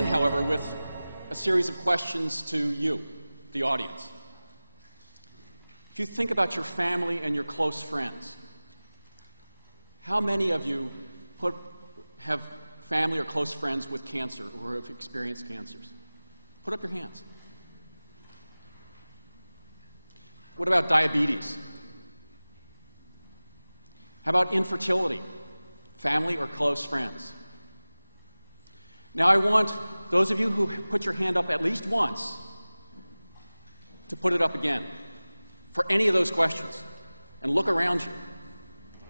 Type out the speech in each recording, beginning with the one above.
begin, however, with a series of questions to you, the audience. If you think about your family and your close friends, how many of you have family or close friends with cancer or have experienced cancers? Put up your hands. What about diabetes? How about infertility? Family or close friends? Now I want those of you who put your hand up at least once to put it up again for any of those questions and look around you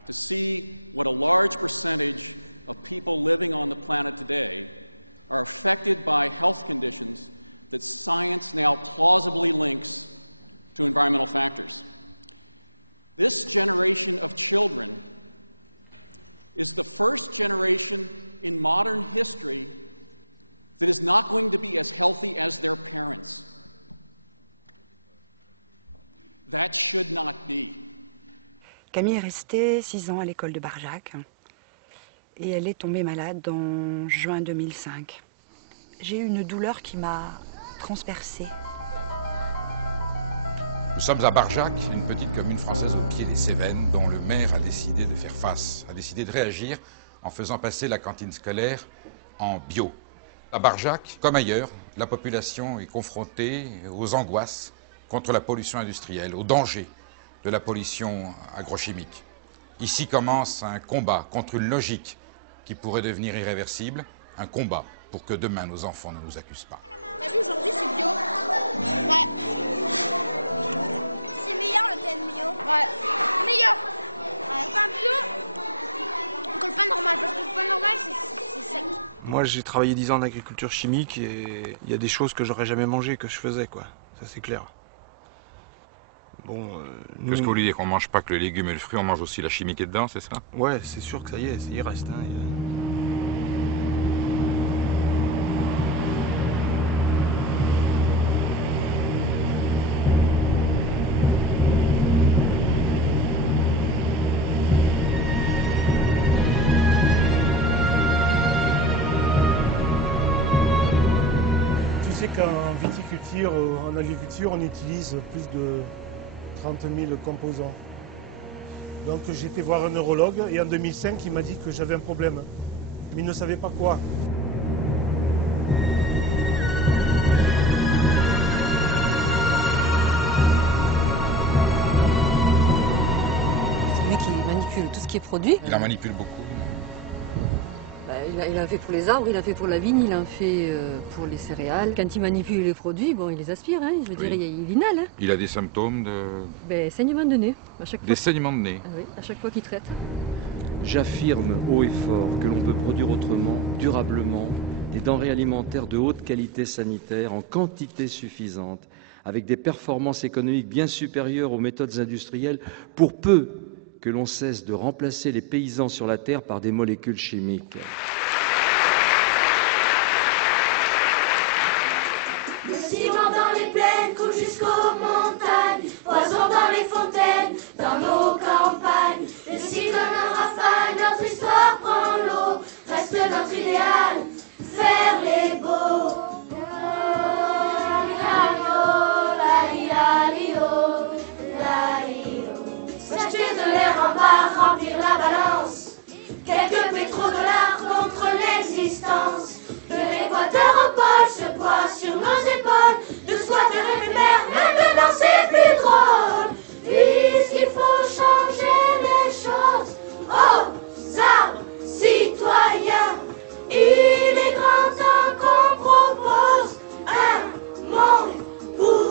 to see what a large percentage of people living on the planet today are affected by health conditions that science now plausibly links to environmental factors. This generation of children is the first generation in modern history that is not going to be as healthy as their parents. That should not be. À Barjac. T'as vu, aujourd'hui c'est bio. Ouais. C'est meilleur le pain bio. Ouais. Meilleur. Ouais. Le pain bio que le pain normal, parce que le pain normal c'est sec.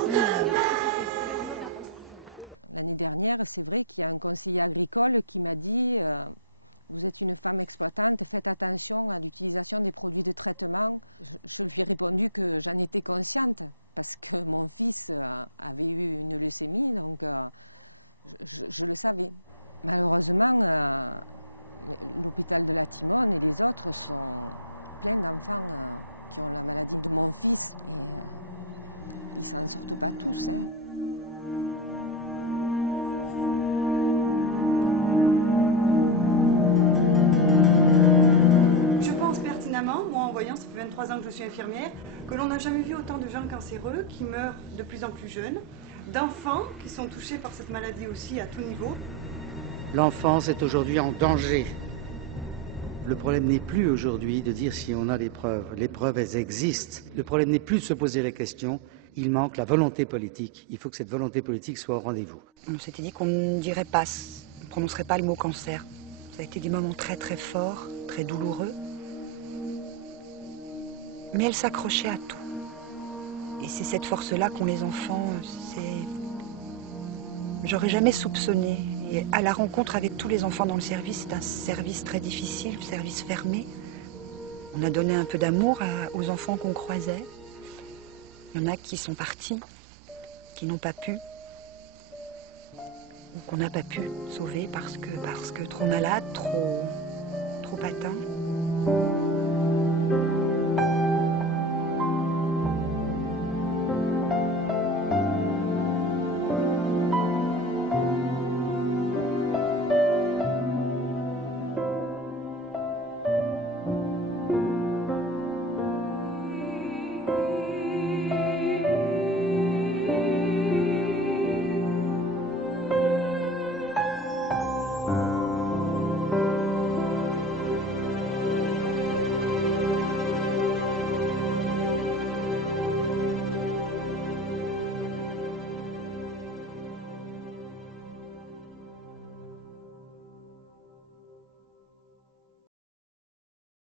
Regarde ce que tu fais. Regarde. L'année dernière, c'est vrai qu'il y a un conseiller agricole qui m'a dit vous êtes une femme exploitante, faites attention à l'utilisation des produits de traitement. Je lui ai répondu que j'en étais consciente parce que mon fils avait eu une leucémie, donc je le savais. Malheureusement, l'hôpital de la Timone et les autres sont pleins d'enfants qui ont la maladie de mon fils et ils ne s'en sortent pas tous. Hein.